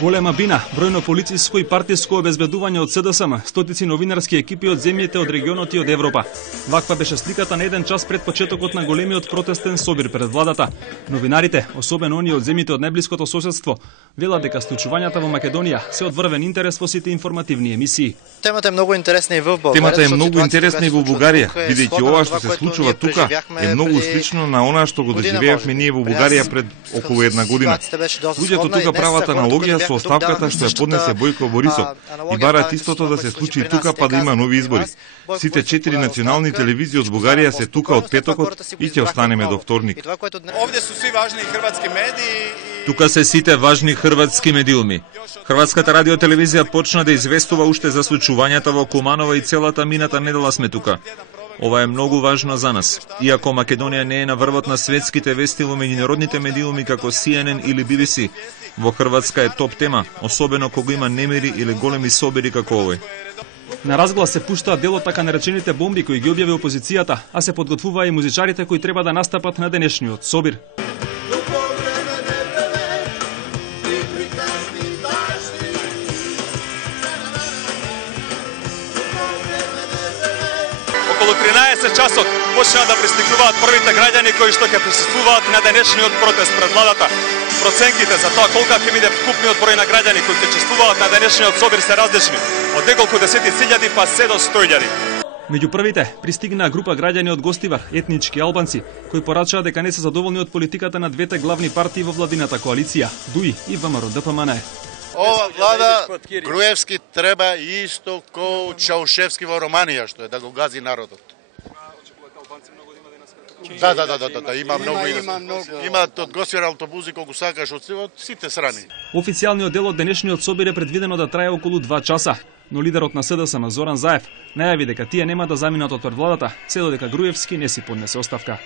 Голема бина, бројно полициско и партиско обезбедување од СДСМ, стотици новинарски екипи од земјите од регионот и од Европа. Ваква беше сликата на еден час пред почетокот на големиот протестен собир пред владата. Новинарите, особено оние од земјите од најблиското соседство, велат дека случувањата во Македонија се од врвен интерес во сите информативни емисии. Темата е многу интересна и во Бугарија. Темата е многу интересна и во Бугарија, бидејќи ова што се случува тука е многу слично на она што го доживеавме ние во Бугарија пред околу една година. Луѓето тука прават аналогија со оставката што ја поднесе Бојко Борисов и бараат истото да се случи и тука па да има нови избори. Сите 4 национални телевизии од Бугарија се тука од петокот и ќе останеме до вторник. Овде су сви важни хрватски медии. Тука се сите важни хрватски медиуми. Хрватската радиотелевизија почна да известува уште за случувањата во Куманово и целата мината недела сме тука. Ова е многу важно за нас. Иако Македонија не е на врвот на светските вести во меѓународните медиуми како CNN или BBC, во Хрватска е топ тема, особено кога има немири или големи собири како овој. На разглас се пуштаат дел од така наречените бомби кои ги објави опозицијата, а се подготвуваа и музичарите кои треба да настапат на денешниот собир. Околу 13 часот почнаа да пристигнуваат првите граѓани кои што ќе присуствуваат на денешниот протест пред владата. Проценките за тоа колка ќе биде вкупниот број на граѓани кои ќе учествуваат на денешниот собир се различни, од неколку десетици илјади па се до 100.000. Меѓу првите пристигнаа група граѓани од Гостивар, етнички албанци, кои порачаа дека не се задоволни од политиката на двете главни партии во владината коалиција, ДУИ и ВМРО-ДПМН. Ова влада Груевски треба исто ко Чаушевски во Романија, што е да го гази народот. Да, има многу. Има од Гостивар автобуси колку сакаш од сите страни. Официјалниот дел од денешниот собир е предвидено да трае околу 2 часа, но лидерот на СДСМ Зоран Заев најави дека тие нема да заминат од владата, се додека Груевски не си поднесе оставка.